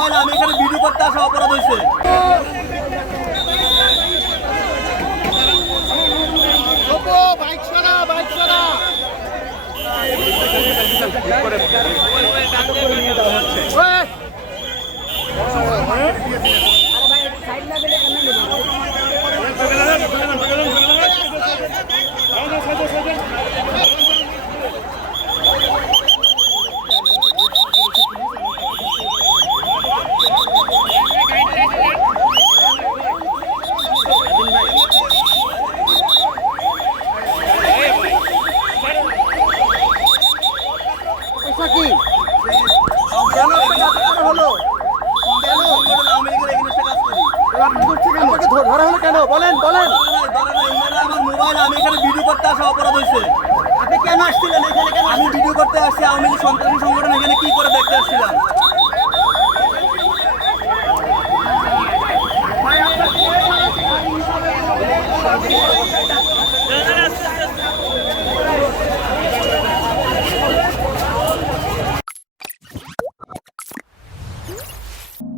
Mobile আমি এখানে video করতে আসা অপরাধ হয়েছে। বাইক সরা, বাইক সরা। ধরা হলো কেন বলেন বলেন। আমার মোবাইল আমি এখানে ভিডিও করতে আসা অপরাধ হয়েছে। আপনি কেন আসছিলেন এখানে? কেন আমি ভিডিও করতে আসছি, আওয়ামী লীগ সন্ত্রাসী সংগঠন এখানে কি করে দেখতে আসছিলাম। আসছিলেন?